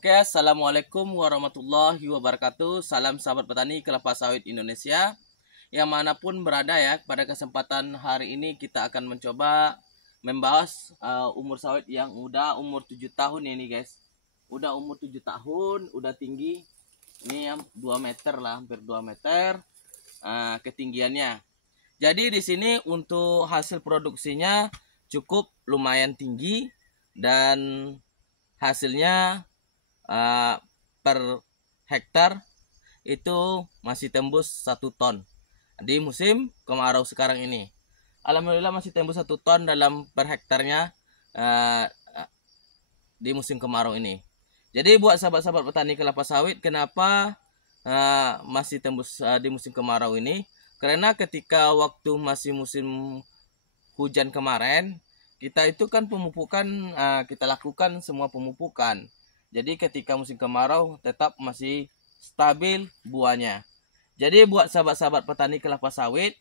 Oke, assalamualaikum warahmatullahi wabarakatuh. Salam sahabat petani kelapa sawit Indonesia yang manapun berada ya. Pada kesempatan hari ini kita akan mencoba membahas umur sawit yang udah umur 7 tahun ini guys. Udah umur 7 tahun, udah tinggi. Ini yang 2 meter lah, hampir 2 meter ketinggiannya. Jadi di sini untuk hasil produksinya cukup lumayan tinggi dan hasilnya per hektar itu masih tembus 1 ton di musim kemarau sekarang ini. Alhamdulillah masih tembus 1 ton dalam per hektarnya di musim kemarau ini. Jadi buat sahabat-sahabat petani kelapa sawit, kenapa masih tembus di musim kemarau ini? Karena ketika waktu masih musim hujan kemarin, kita itu kan pemupukan, kita lakukan semua pemupukan. Jadi ketika musim kemarau tetap masih stabil buahnya. Jadi buat sahabat-sahabat petani kelapa sawit,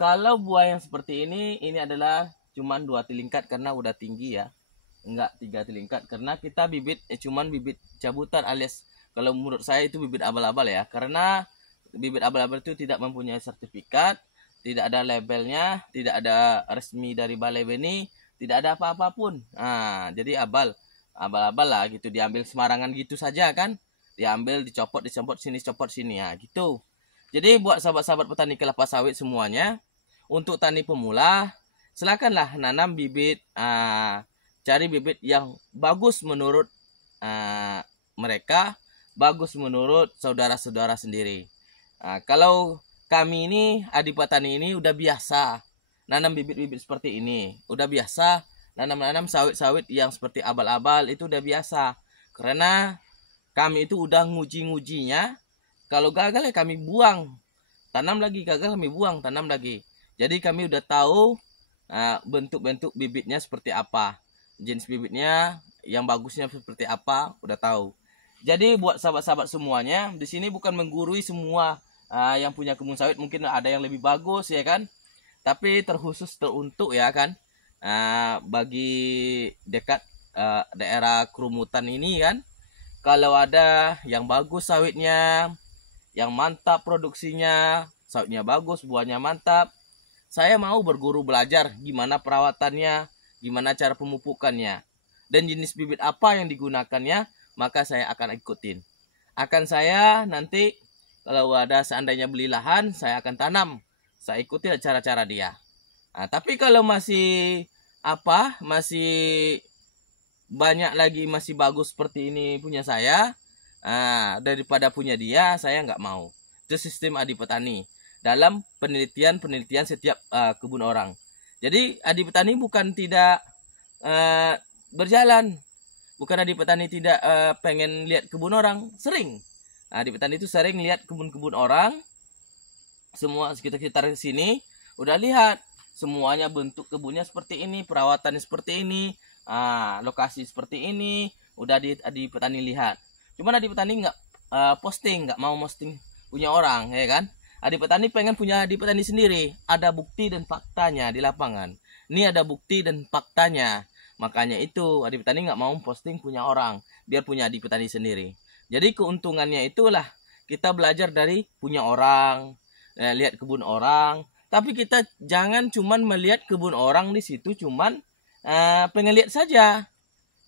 kalau buah yang seperti ini adalah cuman 2 tilingkat karena udah tinggi ya. Enggak 3 tilingkat karena kita bibit cuman bibit cabutan, alias kalau menurut saya itu bibit abal-abal ya. Karena bibit abal-abal itu tidak mempunyai sertifikat, tidak ada labelnya, tidak ada resmi dari Balai Benih, tidak ada apa-apa pun. Jadi abal-abal lah gitu, diambil sembarangan gitu saja kan, diambil, dicopot sini, copot sini ya gitu. Jadi buat sahabat-sahabat petani kelapa sawit semuanya, untuk tani pemula silakanlah nanam bibit, cari bibit yang bagus menurut mereka, bagus menurut saudara-saudara sendiri. Kalau kami ini adik petani ini udah biasa nanam bibit-bibit seperti ini, udah biasa nanam sawit-sawit yang seperti abal-abal, itu udah biasa. Karena kami itu udah nguji-ngujinya. Kalau gagal ya kami buang, tanam lagi, gagal kami buang, tanam lagi. Jadi kami udah tahu bentuk-bentuk bibitnya seperti apa, jenis bibitnya yang bagusnya seperti apa, udah tahu. Jadi buat sahabat-sahabat semuanya, di sini bukan menggurui semua yang punya kebun sawit. Mungkin ada yang lebih bagus ya kan, tapi teruntuk ya kan, bagi dekat daerah Kerumutan ini kan, kalau ada yang bagus sawitnya, yang mantap produksinya, sawitnya bagus, buahnya mantap, saya mau berguru belajar gimana perawatannya, gimana cara pemupukannya, dan jenis bibit apa yang digunakannya, maka saya akan ikutin. Akan saya nanti kalau ada seandainya beli lahan, saya akan tanam, saya ikuti cara-cara dia. Tapi kalau masih banyak lagi masih bagus seperti ini punya saya, daripada punya dia, saya nggak mau. Itu sistem adik petani dalam penelitian setiap kebun orang. Jadi adik petani bukan tidak berjalan, bukan adik petani tidak pengen lihat kebun orang, sering. Adik petani itu sering lihat kebun-kebun orang, semua sekitar sini udah lihat semuanya, bentuk kebunnya seperti ini, perawatannya seperti ini, lokasi seperti ini, udah adik petani lihat. Cuman adik petani nggak posting, nggak mau posting punya orang ya kan. Adik petani pengen punya adik petani sendiri, ada bukti dan faktanya di lapangan. Ini ada bukti dan faktanya, makanya itu adik petani nggak mau posting punya orang, biar punya adik petani sendiri. Jadi keuntungannya itulah kita belajar dari punya orang, lihat kebun orang. Tapi kita jangan cuman melihat kebun orang di situ, cuman pengen lihat saja.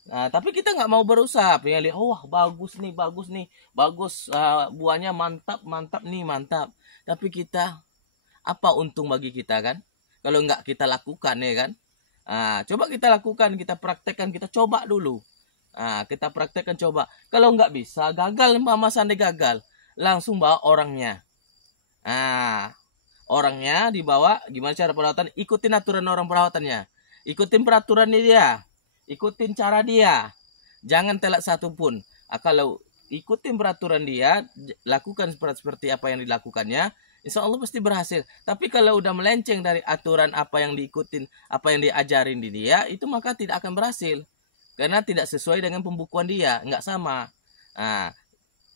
Tapi kita nggak mau berusaha, pengen lihat, wah bagus nih, bagus, buahnya mantap nih, mantap. Tapi kita, apa untung bagi kita kan? Kalau nggak kita lakukan ya kan? Coba kita lakukan, kita praktekkan, kita coba dulu. Kita praktekkan, coba. Kalau nggak bisa, gagal, Mama Sandi gagal, langsung bawa orangnya. Orangnya dibawa, gimana cara perawatan, ikutin aturan orang perawatannya, ikutin peraturannya dia, ikutin cara dia, jangan telak satu pun. Kalau ikutin peraturan dia, lakukan seperti apa yang dilakukannya, insya Allah pasti berhasil. Tapi kalau udah melenceng dari aturan apa yang diikutin, apa yang diajarin di dia, itu maka tidak akan berhasil. Karena tidak sesuai dengan pembukuan dia, nggak sama.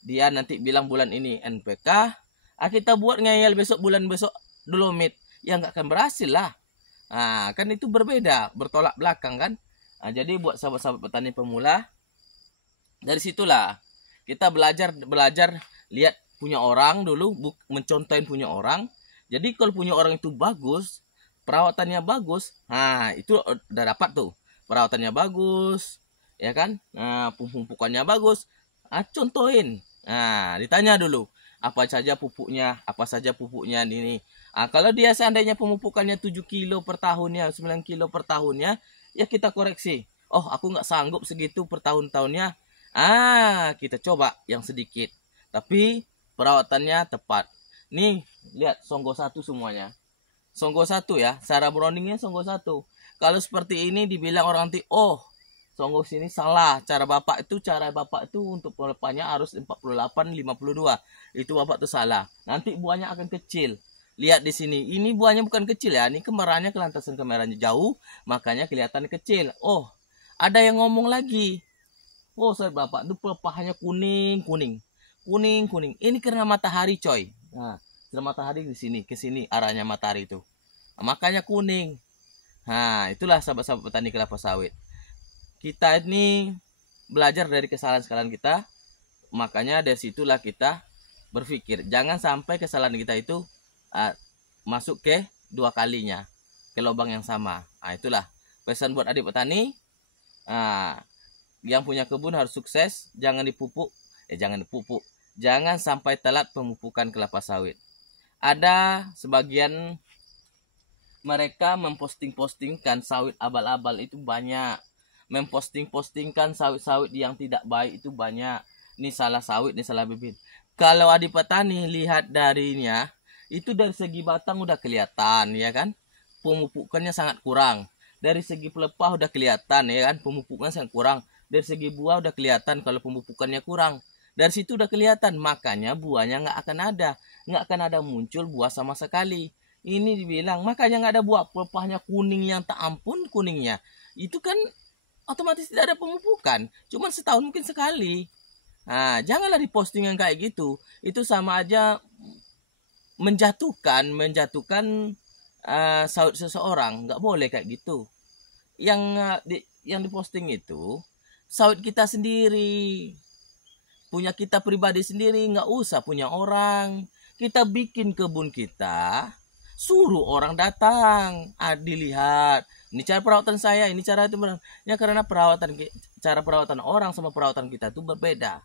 Dia nanti bilang bulan ini NPK, kita buat ngeyel bulan besok dolomit, ya nggak akan berhasil lah. Kan itu berbeda, bertolak belakang kan. Jadi buat sahabat-sahabat petani pemula, Dari situlah kita belajar lihat punya orang dulu, mencontohin punya orang. Jadi kalau punya orang itu bagus, perawatannya bagus, nah itu udah dapat tuh, perawatannya bagus, ya kan, nah pupukannya bagus, contohin. Nah ditanya dulu apa saja pupuknya ini. Kalau dia seandainya pemupukannya 7 kilo per tahunnya, 9 kilo per tahunnya, ya kita koreksi. Oh, aku nggak sanggup segitu per tahun-tahunnya. Kita coba yang sedikit, tapi perawatannya tepat. Nih, lihat Songgo 1 semuanya. Songgo 1 ya, cara brandingnya Songgo 1. Kalau seperti ini dibilang orang nanti, oh, Songgo sini salah. Cara bapak itu untuk pelepahnya harus 48-52. Itu bapak tuh salah. Nanti buahnya akan kecil. Lihat di sini, ini buahnya bukan kecil ya. Ini kemerahannya, kelantasan kemerahannya jauh, makanya kelihatan kecil. Oh, ada yang ngomong lagi. Oh, saya bapak itu pelepahnya kuning. Ini karena matahari, coy. Nah, matahari di sini, ke sini arahnya matahari itu. Nah, makanya kuning. Nah, itulah sahabat-sahabat petani kelapa sawit. Kita ini belajar dari kesalahan-kesalahan kita, makanya dari situlah kita berpikir jangan sampai kesalahan kita itu masuk ke 2 kalinya ke lubang yang sama. Nah, itulah pesan buat adik petani. Yang punya kebun harus sukses, jangan dipupuk, jangan sampai telat pemupukan kelapa sawit. Ada sebagian mereka memposting-postingkan sawit abal-abal itu banyak. Memposting-postingkan sawit-sawit yang tidak baik itu banyak. Ini salah sawit, ini salah bibit. Kalau adik petani lihat darinya, itu dari segi batang udah kelihatan, ya kan? Pemupukannya sangat kurang. Dari segi pelepah udah kelihatan, ya kan? Pemupukannya sangat kurang. Dari segi buah udah kelihatan kalau pemupukannya kurang. Dari situ udah kelihatan, makanya buahnya nggak akan ada muncul buah sama sekali. Ini dibilang makanya nggak ada buah, pelepahnya kuning yang tak ampun kuningnya. Itu kan otomatis tidak ada pemupukan, cuman setahun mungkin sekali. Nah, janganlah diposting yang kayak gitu. Itu sama aja menjatuhkan sawit seseorang. Nggak boleh kayak gitu. Yang diposting itu sawit kita sendiri, punya kita pribadi sendiri, nggak usah punya orang. Kita bikin kebun kita, suruh orang datang, dilihat. Ini cara perawatan saya, ini cara itu. Ya karena cara perawatan orang sama perawatan kita itu berbeda.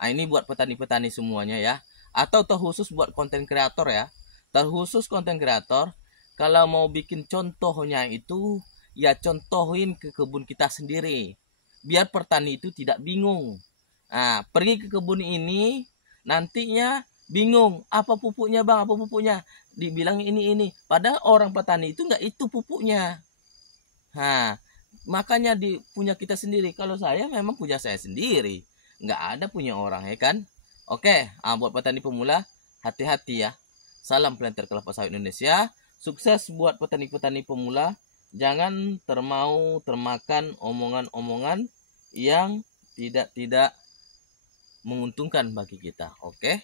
Nah, ini buat petani-petani semuanya ya. Atau terkhusus buat konten kreator ya. Terkhusus konten kreator, kalau mau bikin contohnya itu, ya contohin ke kebun kita sendiri. Biar petani itu tidak bingung. Nah, pergi ke kebun ini, nantinya bingung, apa pupuknya bang, apa pupuknya? Dibilang ini. Padahal orang petani itu nggak itu pupuknya. Nah, makanya punya kita sendiri. Kalau saya memang punya saya sendiri, nggak ada punya orang, ya kan? Oke, buat petani pemula, hati-hati ya. Salam planter kelapa sawit Indonesia. Sukses buat petani-petani pemula. Jangan termakan omongan-omongan yang tidak menguntungkan bagi kita. Oke.